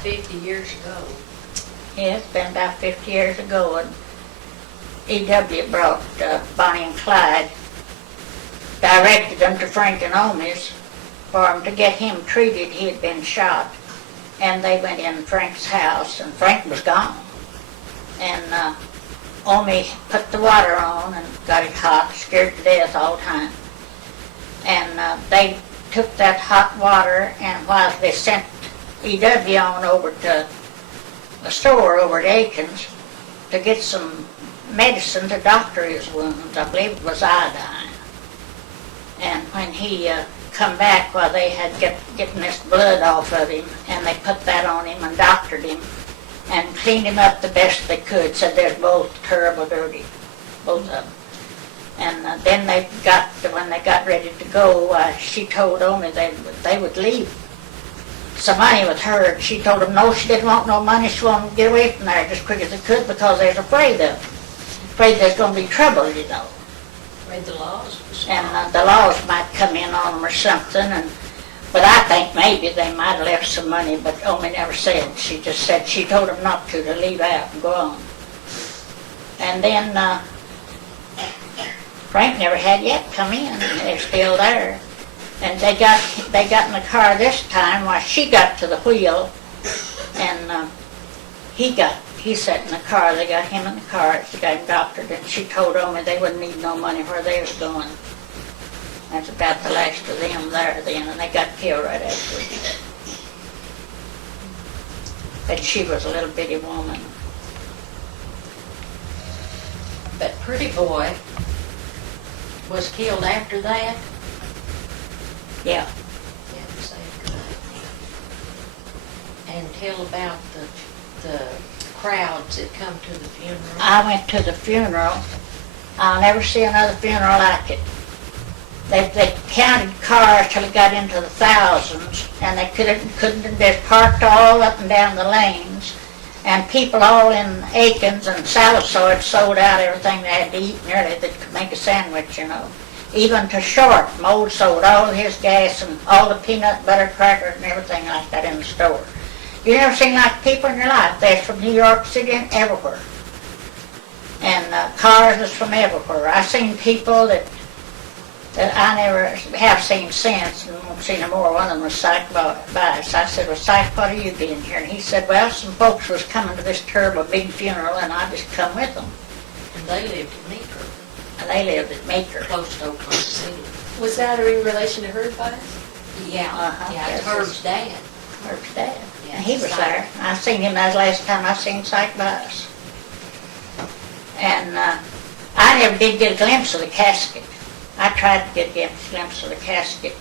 50 years ago. Yeah, it's been about 50 years ago, and E.W. brought Bonnie and Clyde, directed them to Frank and Omi's for him to get him treated. He had been shot, and they went in Frank's house, and Frank was gone. And Omi put the water on and got it hot, scared to death all the time. And they took that hot water, and while they sent E.W. on over to a store over at Aikens to get some medicine to doctor his wounds. I believe it was iodine. And when he come back, well, they had getting this blood off of him, and they put that on him and doctored him and cleaned him up the best they could. Said they're both terrible dirty, both of them. And then when they got ready to go, she told Omi they would leave some money with her. She told them no, she didn't want no money. She wanted to get away from there just quick as they could because they was afraid of them. Afraid there's going to be trouble, you know. Read the laws. And the laws might come in on them or something. But I think maybe they might have left some money, but Omi never said. She just said she told them not to leave out and go on. And then Frank never had yet come in. They're still there. And they got in the car this time while she got to the wheel, and he sat in the car. They got him in the car. She got him doctored, and she told Omi they wouldn't need no money where they was going. That's about the last of them there then, and they got killed right afterwards. But she was a little bitty woman. But Pretty Boy was killed after that? Yeah. And tell about the crowds that come to the funeral. I went to the funeral. I'll never see another funeral like it. They counted cars till it got into the thousands, and they couldn't they parked all up and down the lanes, and people all in Aikens and Sallisaw had sold out everything they had to eat nearly that could make a sandwich, you know. Even to Short, Mold sold all of his gas and all the peanut butter crackers and everything like that in the store. You never seen like people in your life. They're from New York City and everywhere. And cars is from everywhere. I've seen people that I never have seen since, and won't see no more. One of them was Syke Bias. I said, well, Syke, what are you doing here? And he said, well, some folks was coming to this terrible big funeral, and I just come with them. And they lived in Meeker. And they lived at Meeker. Close to Oklahoma City. Was that in relation to Herb Bias? Yeah, it's Herb's dad. Herb's dad. Yeah, And he was Syke. there. I seen him. That was the last time I seen Syke Bias. And I never did get a glimpse of the casket. I tried to get a glimpse of the casket.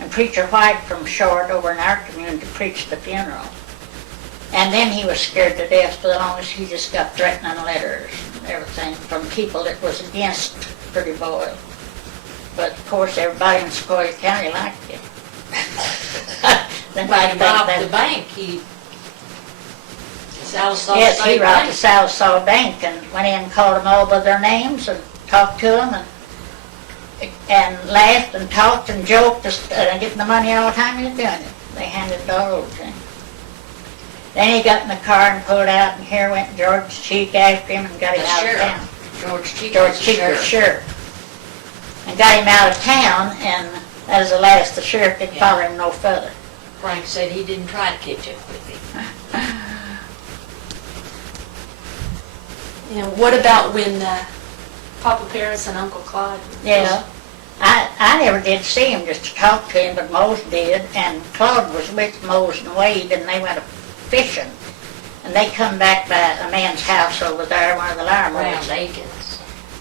And Preacher White from Short over in our community preached the funeral. And then he was scared to death for the longest. He just got threatening letters and everything from people that was against Pretty Boy. But of course everybody in Sequoia County liked it. When he robbed the bank, he... Sallisaw Yes, he State robbed Bank. the Sallisaw Bank and went in and called them all by their names and talked to them and laughed and talked and joked and getting the money all the time he was doing it. They handed it all over to him. Then he got in the car and pulled out, and here went George Cheek after him and got him The out sheriff. of town. George Cheek George was the Cheek was sheriff. sheriff. And got him out of town, and that was the last. The sheriff didn't follow him no further. Frank said he didn't try to catch up with him. And what about when Papa Parris and Uncle Clyde? Yeah. I never did see him just to talk to him, but Mose did, and Claude was with Mose and Wade, and they went fishing. And they come back by a man's house over there, one of the Around Laramores. Aikens.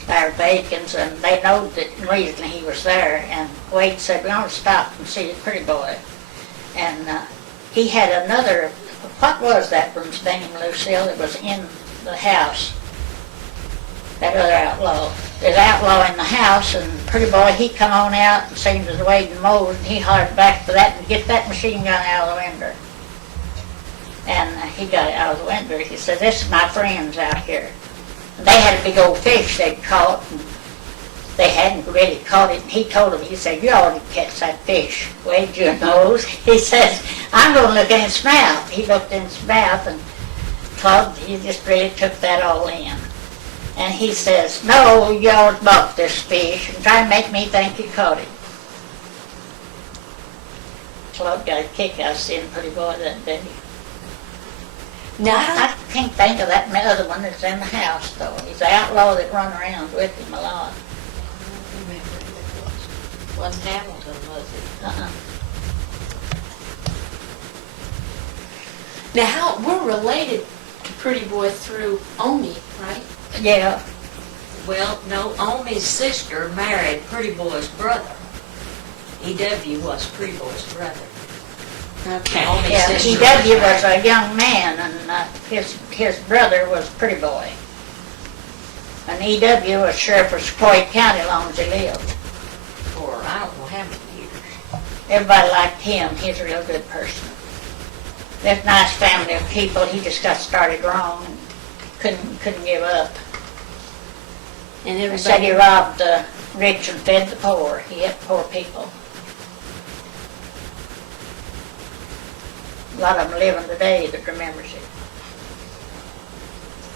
There were Aikens, and they knowed the reason he was there. And Wade said, we want to stop and see the Pretty Boy. And he had another, what was that one's name, Lucille, that was in the house? That other outlaw. There's Outlaw in the house, and Pretty Boy, he come on out and seen as Wade and Mose, and he hollered back for that and get that machine gun out of the window. And he got it out of the window. He said, this is my friends out here. And they had a big old fish they'd caught, and they hadn't really caught it. And he told them, he said, you ought to catch that fish. Waved your nose. He says, I'm going to look in its mouth. He looked in its mouth, and Claude, he just really took that all in. And he says, no, you ought to buck this fish and try and make me think you caught it. Claude got a kick out of seeing Pretty Boy that day. Now, I can't think of that other one that's in the house, though. He's the outlaw that run around with him a lot. Remember who it was. Wasn't Hamilton, was it? Uh-uh. now how, we're related to Pretty Boy through Omi, right? Yeah, Well, no, Omi's sister married Pretty Boy's brother. E.W. was Pretty Boy's brother. Okay. Omi's yeah. sister E.W. was married- a young man, and his brother was Pretty Boy. And E.W. was sheriff of Sequoia County as long as he lived. For I don't know how many years. Everybody liked him. He's a real good person. This nice family of people. He just got started wrong and couldn't give up. And They said he everybody, robbed the rich and fed the poor. He hit poor people. A lot of them living today that remembers it.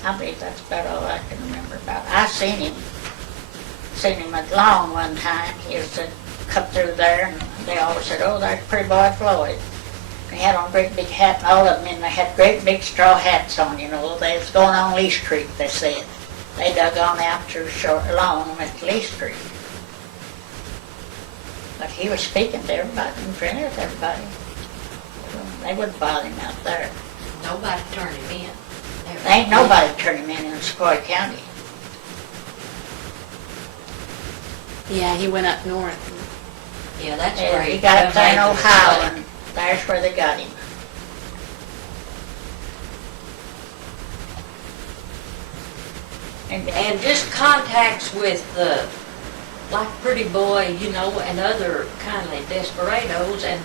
I believe that's about all I can remember about it. I seen him at Long one time. He was cut through there, and they always said, oh, that's Pretty Boy Floyd. He had on a great big hat, and all of them, and they had great big straw hats on, you know. They was going on Lease Creek, they said. They dug on out through Long and went to Lease Creek. But he was speaking to everybody and friendly with everybody. They wouldn't bother him out there. Nobody turned him in. There ain't nobody turn him in Sequoia County. yeah, he went up north. Yeah, that's Yeah, where he got up there in made the Ohio, mistake. and there's where they got him. And just contacts with the, like Pretty Boy, you know, and other kindly desperados and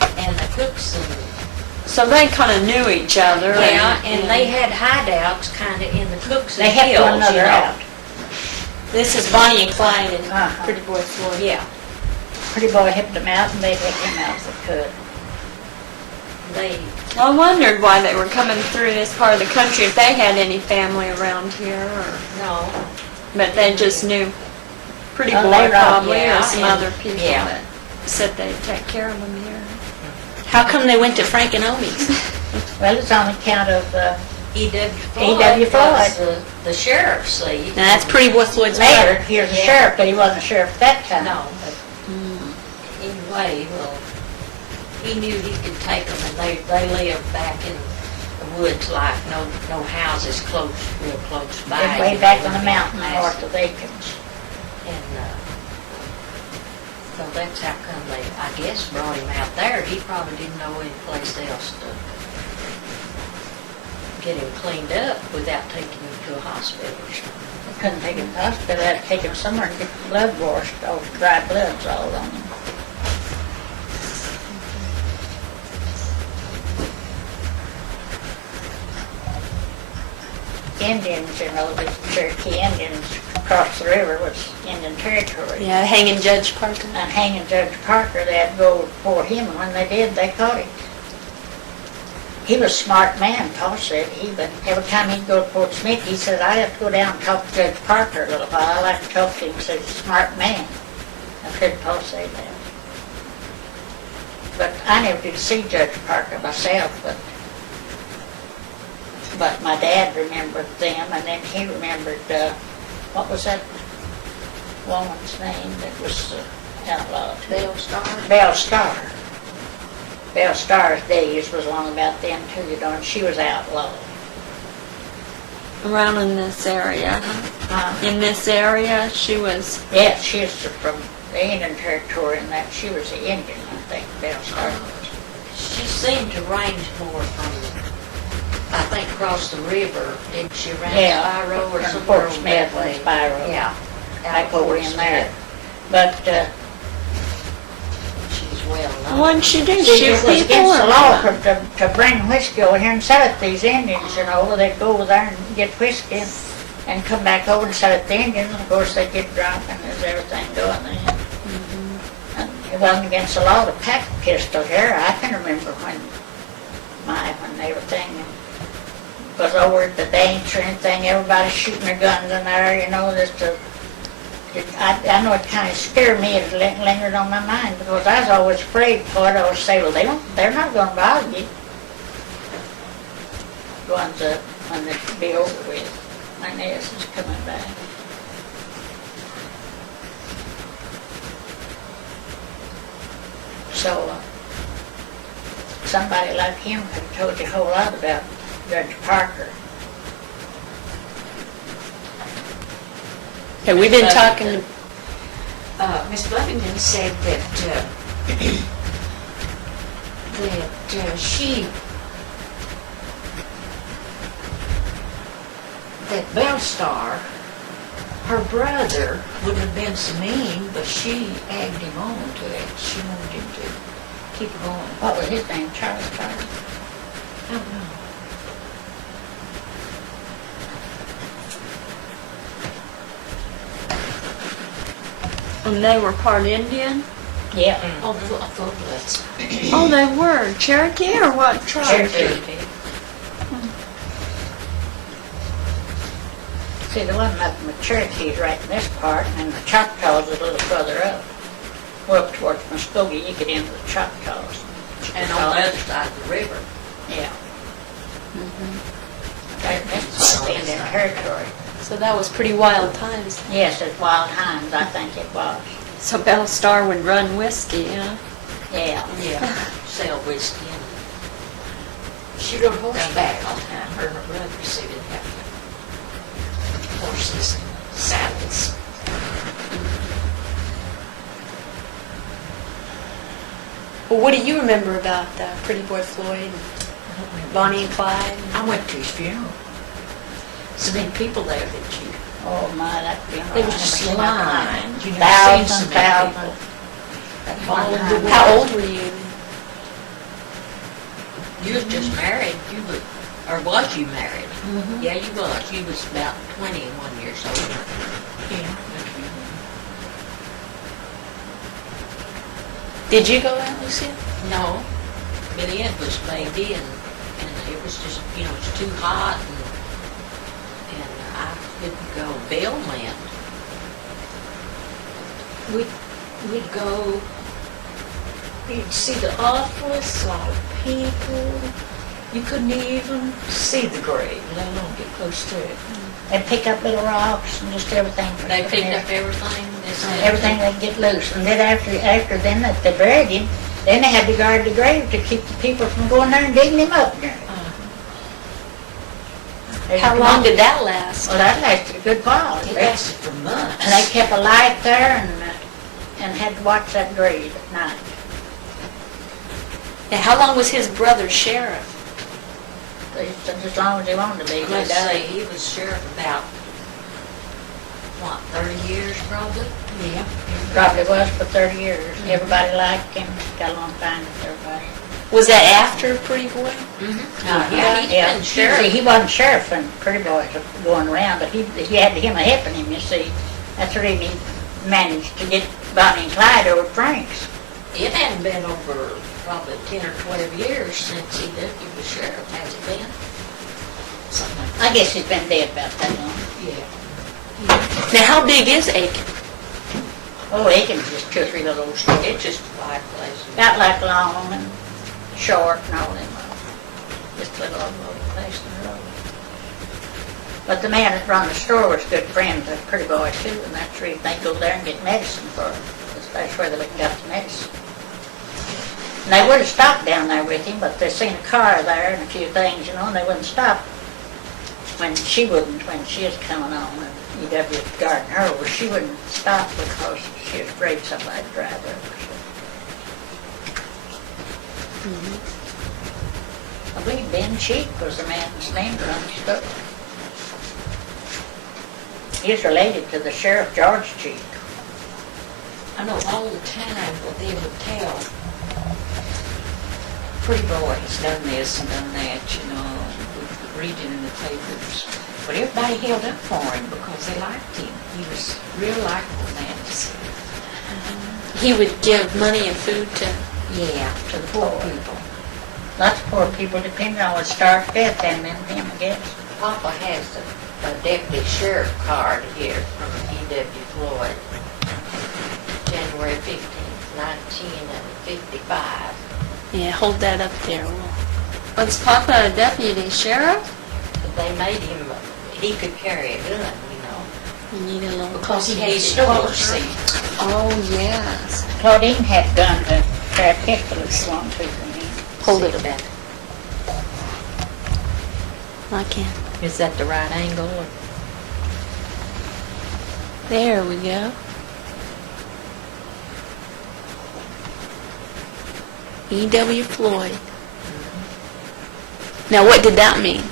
the cooks and, So they kind of knew each other. yeah, and they had hideouts kind of in the cooks They and helped hills, one you another know. out. This is Bonnie and Clyde and Uh-huh. Pretty Boy Floyd. Yeah, Pretty Boy hipped him out, and they hipped him out if they could. they, I wondered why they were coming through this part of the country, if they had any family around here, or, no, but they just knew Pretty Oh, Boy they robbed, probably, yeah, or some and- other people yeah. that said they'd take care of them here. How come they went to Frank and Omi's? Well, it's on account of E.W. E.W. Floyd was the sheriff's seat. Now, that's Pretty Boy Floyd's later, brother. he was a Yeah. sheriff, but he wasn't a sheriff at that time. No, but anyway, well, he knew he could take them, and they lived back in the woods, like no houses close, real close by. They're way back on the mountain north of Aikens. And, so that's how come they, I guess, brought him out there. He probably didn't know any place else to get him cleaned up without taking him to a hospital or something. They couldn't take him to the hospital, they had to take him somewhere and get the blood washed, all the dry blood's all on him. Indians, you know, the Cherokee Indians across the river was Indian territory. Yeah, hanging Judge Parker. And hanging Judge Parker, they had to go before him, and when they did, they caught him. He was a smart man, Paul said. But every time he'd go to Fort Smith, he said, I have to go down and talk to Judge Parker a little while. I like to talk to him. He said, he's a smart man. I've heard Paul say that. But I never did see Judge Parker myself, but my dad remembered them, and then he remembered, what was that woman's name that was outlawed? Bell Star? Belle Starr. Belle Starr's days was long about then too, you know, and she was outlawed. Around in this area. In this area, she was, Yes, she's from the Indian Territory, and that she was the Indian, I think, Belle Starr was. She seemed to range more from, I think, across the river. Didn't she, around Yeah, Spiro or from somewhere Fort over Smith that way? and Spiro. Yeah. Back over in there. Smith. But, She's well known. what'd she do? see, Shoot it was people? against or the law what? to bring whiskey over here and sell it to these Indians, you know. They'd go over there and get whiskey, and come back over and set at the engine. Of course, they get drunk and there's everything going then. And it wasn't against the law to pack a pistol here. I can remember when everything was over at the dance or anything, everybody shooting their guns in there, you know, I know it kind of scared me. It lingered on my mind because I was always afraid for it. I always say, well, they're not going to bother you. The ones that, when it be over with. My nest is coming back. So, somebody like him could have told you a whole lot about Judge Parker. Okay, we've been talking, Miss Buffington said that, that Bellstar, her brother, wouldn't have been so mean, but she egged him on to it. She wanted him to keep going. What was his name? Charles Parker? I don't know. and they were part Indian? Yeah. Oh, Full-Bloods. Oh, they were. Cherokee or what tribe? Cherokee. See, there wasn't nothing but Cherokees right in this part, and the Choctaws was a little further up. Well, up towards Muskogee, you get into the Choctaws. And on the other side of the river. Yeah. Right next to the Indian Territory. So that was pretty wild times. Yes, it's Wild Hinds, I think it was. So Bellstar would run whiskey, huh? Yeah. Yeah, sell whiskey and she rode horseback all the time. Her and her brother, so they didn't have horses and saddles. Well, what do you remember about Pretty Boy Floyd, Bonnie and Clyde? I went to his funeral. So many people there that you, Oh my, that funeral. there was I just never seen nothing like it. lines. You never seen so Thousands, many thousands. people. All over the world. How old were you? You was just married. You were, or was you married? Mhm. Yeah, you was. You was about 21 years old. Yeah. Did you go out, Lucia? No, Billy Ed was baby, and it was just, you know, it's too hot, and I couldn't go. Bill went. We'd go, you'd see the awfulest lot of people. You couldn't even see the grave, let alone get close to it. They pick up little rocks and just everything. for They picked souvenirs. up everything. Everything they could get loose. And then after then that they buried him, then they had to guard the grave to keep the people from going there and digging him up there. How long did that last? Well, that lasted a good while. It lasted for months. And they kept a light there and had to watch that grave at night. Now, how long was his brother sheriff? Just as long as he wanted to be. Let's say he was sheriff about, what, 30 years probably? Yeah. Probably was for 30 years. Everybody liked him. Got along fine with everybody. Was that after Pretty Boy? Yeah, he's been See, sheriff. he wasn't sheriff when Pretty Boy was going around, but he had him a helping him, you see. That's the reason he managed to get Bonnie and Clyde over Frank's. It hadn't been over probably 10 or 12 years since he was sheriff, has it been? Something like I guess he's been dead about that long. that. Yeah. Now, how big is Aiken? Oh, Aiken's just 2 or 3 little old stores. It's just a live place. About like long and short and all them. Just a little old place in the road. But the man that run the store was good friends with Pretty Boy too, and that's the reason they go there and get medicine for him. That's where they went and got the medicine. And they would have stopped down there with him, but they seen a car there and a few things, you know, and they wouldn't stop. When she was coming on, and E.W. guarding her, well, she wouldn't stop because she was afraid somebody would drive her. I believe Ben Cheek was the man's name around the store. He's related to the Sheriff George Cheek. I know all the time what they would tell. Pretty Boy has done this and done that, you know, reading in the papers. But everybody held up for him because they liked him. He was real likable man to see. He would give money and food to, Yeah, to the poor people. Lots of poor people depend on what starved death and then him, I guess. Papa has a deputy sheriff card here from E.W. Floyd, January 15th, 1955. yeah, hold that up there. Was Papa a deputy sheriff? They made him, he could carry a gun, You need a little. because he had needed stores. to see. Oh, yes. Claudine had a gun to try to pistol if she wanted to from him. Hold it See that? I can. Is that the right angle? There we go. E.W. Floyd. Now, what did that mean?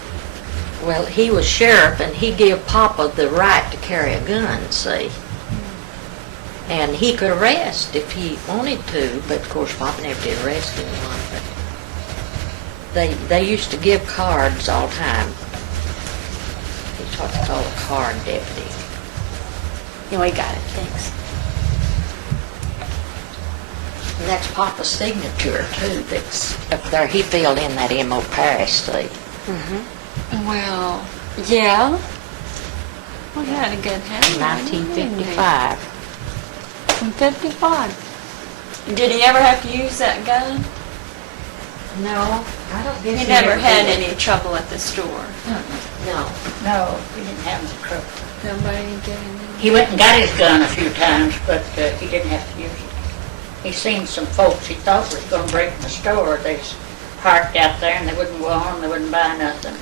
Well, he was sheriff, and he gave Papa the right to carry a gun, see? And he could arrest if he wanted to, but of course Papa never did arrest anyone. But they used to give cards all the time. He's what they call a card deputy. Yeah, we got it. Thanks. And that's Papa's signature, too, that's up there. He filled in that M.O. Parris, see? Well, yeah. We had a good handwriting. 1955. From 55. Did he ever have to use that gun? No, I don't guess He never had did. any trouble at the store. No. No, he didn't have any trouble. Nobody gave him. He went and got his gun a few times, but he didn't have to use it. He seen some folks he thought was going to break in the store. They was parked out there and they wouldn't go on, they wouldn't buy nothing.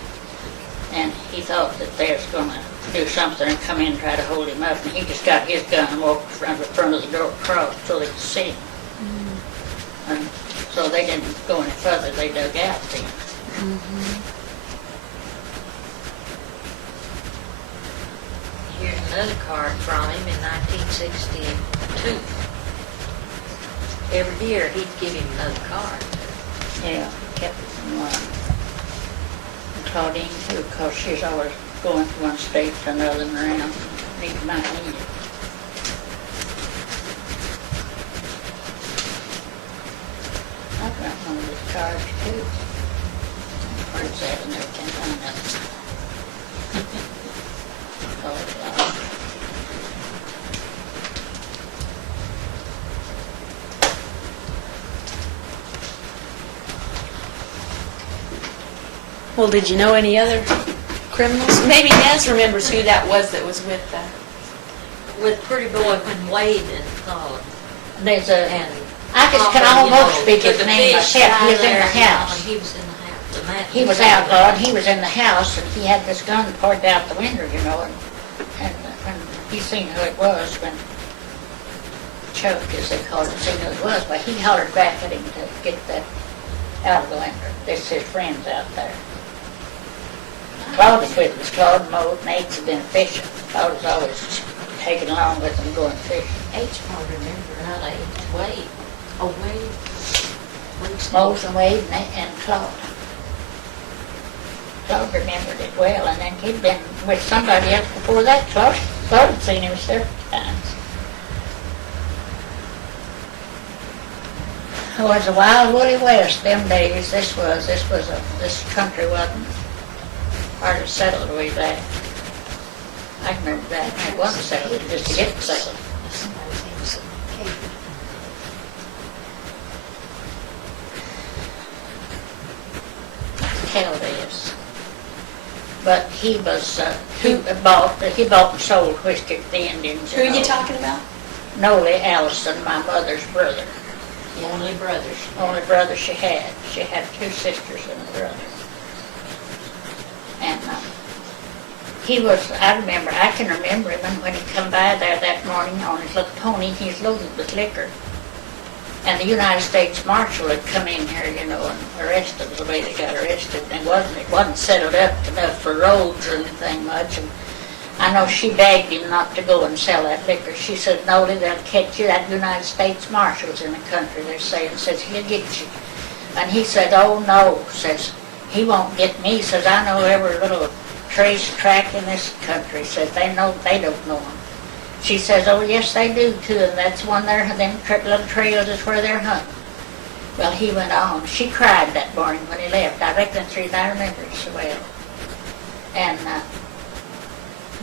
And he thought that they was going to do something and come in and try to hold him up. And he just got his gun and walked around the front of the door across so they could see him. And so they didn't go any further. They dug out then. Here's another card from him in 1962. Every year he'd give him another card. Yeah, he kept it in one. And Claudine too, because she's always going from one state to another and around. Might need it. I've got one of these cards too. Where's that and everything? I don't know. Oh, it's long. Well, did you know any other criminals? Maybe Naz remembers who that was with the. With Pretty Boy when Wade and Claude. There's a, And I just can Papa, almost speak took his the name fish myself. He guy was in there, the house. and he was in the house. And that- He was outlaw, and he was in the house, and he had this gun pointed out the window, you know, and he seen who it was when Chuck, as they called him, seen who it was, but he hollered back at him to get that out of the window. This his friends out there. Claude was with us. Claude mowed, and Nate's had been fishing. Claude was always taken along with them going fishing. H part remember, not H, Wade. Oh, Wade. Wade's Mose and Wade and Claude. Claude remembered it well, and then he'd been with somebody else before that. Claude had seen him several times. It was a wild woolly west them days. This country wasn't hardly settled way back. I can remember that. It wasn't settled just to get settled. Somebody's name was Kate. Tell this. But he was, he bought and sold whiskey to the Indians. Who are you know. talking about? Nolly Allison, my mother's brother. The only brothers. Only brother she had. She had two sisters and a brother. And he was, I can remember him, and when he come by there that morning on his little pony, he was loaded with liquor. And the United States Marshal had come in here, you know, and arrested the way they got arrested. And it wasn't settled up enough for roads or anything much. And I know she begged him not to go and sell that liquor. She said, "No, they'll catch you. That United States Marshal's in the country, they're saying," says, "He'll get you." And he said, "Oh, no," says, "he won't get me," says, "I know every little track in this country. Said they don't know them. She says, oh yes they do too, and that's one there, them little trails is where they're hunting. Well, he went on. She cried that morning when he left. I reckon that's the reason I remember it so well. And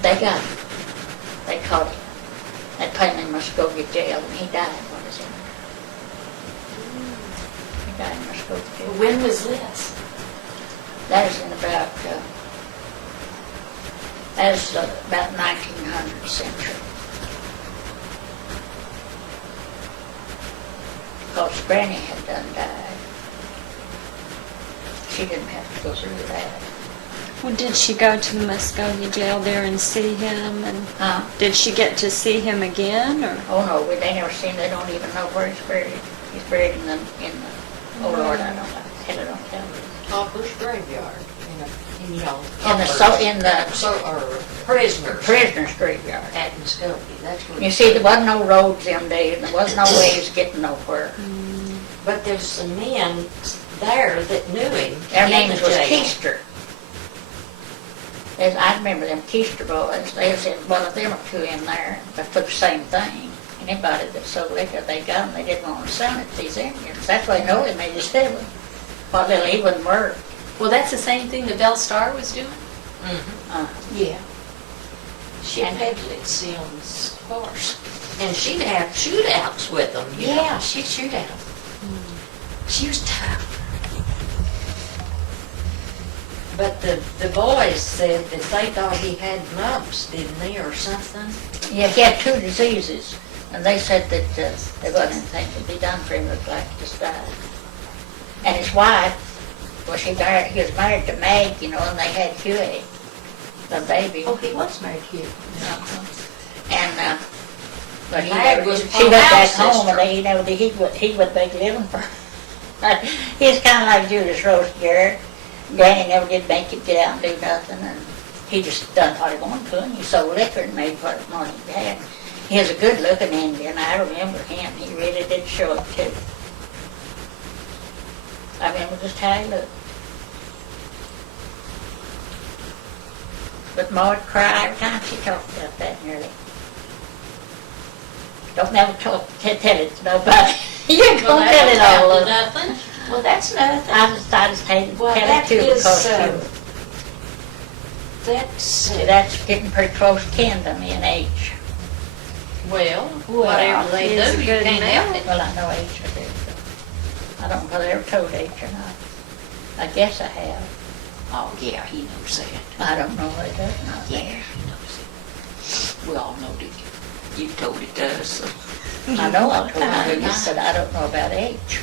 they got him. They caught him. They told him he must go get jailed, and he died. What is it? He died and must go to jail. When was this? That was in about, that was about 1900 century. Because Granny had done died. She didn't have to go through that. Well, did she go to the Muskogee jail there and see him? And Huh? did she get to see him again, or? Oh no, they never seen, they don't even know where he's buried. He's buried in the, oh Lord, I don't know, I don't tell you. Pauper's graveyard, in the prisoners. Prisoner's graveyard. At Muskogee, that's what. You see, there wasn't no roads them days, and there was no ways getting nowhere. But there's some men there that knew him. Their in names the was jail. Keister. I remember them Keister boys, they was in one of them or two in there, but for the same thing. Anybody that sold liquor, they got them, they didn't want to sell it to these Indians. That's why they know him, they just steal him. What little he wouldn't work. Well, that's the same thing the Bell Star was doing? Yeah. She peddled it, Sims horse. And she'd have shootouts with them. Yeah, she'd shoot out. She was tough. But the boys said that they thought he had mumps, didn't they, or something? Yeah, he had two diseases, and they said that there wasn't anything to be done for him, looked like he just died. And his wife, well, he was married to Meg, you know, and they had Huey, the baby. Oh, he was married here. And, but Meg was she went back Paul's home, sister. and he would make living for her. He's kind of like Judas Roast Garrett. Granny never did make him get out and do nothing, and he just done what he wanted to, and he sold liquor and made what money he had. He was a good-looking Indian. I remember him. He really did show it, too. I remember just how he looked. But Ma would cry every time she talked about that, nearly. Don't never tell it to nobody. You ain't gonna tell it all of them. Nothing. Well, that's nothing. I just hated to Well, tell that it too is, because that's, that's getting pretty close kin to me in age. well, whatever they he's a do, you good can't man. help it. Well, I know age I do, but I don't know whether I ever told age or not. I guess I have. Oh, yeah, he knows that. I don't know what it does not. Yeah, he knows it. We all know that you told it to us. So. I know I told you, but I don't know about age.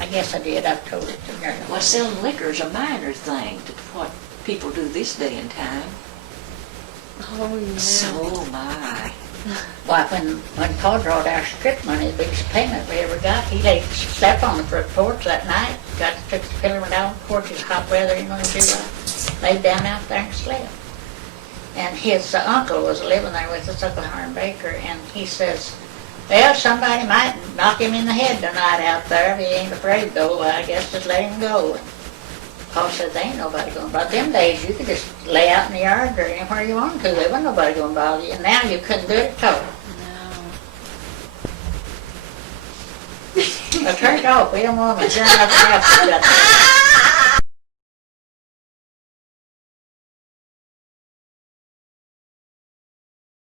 I guess I did. I've told it to her. Well, selling liquor is a minor thing to what people do this day and time. Oh, yeah. So my. Why, when Pa drawed our strip money, the biggest payment we ever got, he slept on the front porch that night. Took the pillow down the porch, it's hot weather, you know, in July. Laid down out there and slept. And his uncle was living there with us, Uncle Hiram Baker, and he says, well, somebody might knock him in the head tonight out there. If he ain't afraid, though, I guess just let him go. And Pa said, there ain't nobody going to bother. Them days, you could just lay out in the yard or anywhere you wanted to. There wasn't nobody going to bother you. And now you couldn't do it at all. No. I turned off. We don't want to turn nothing else.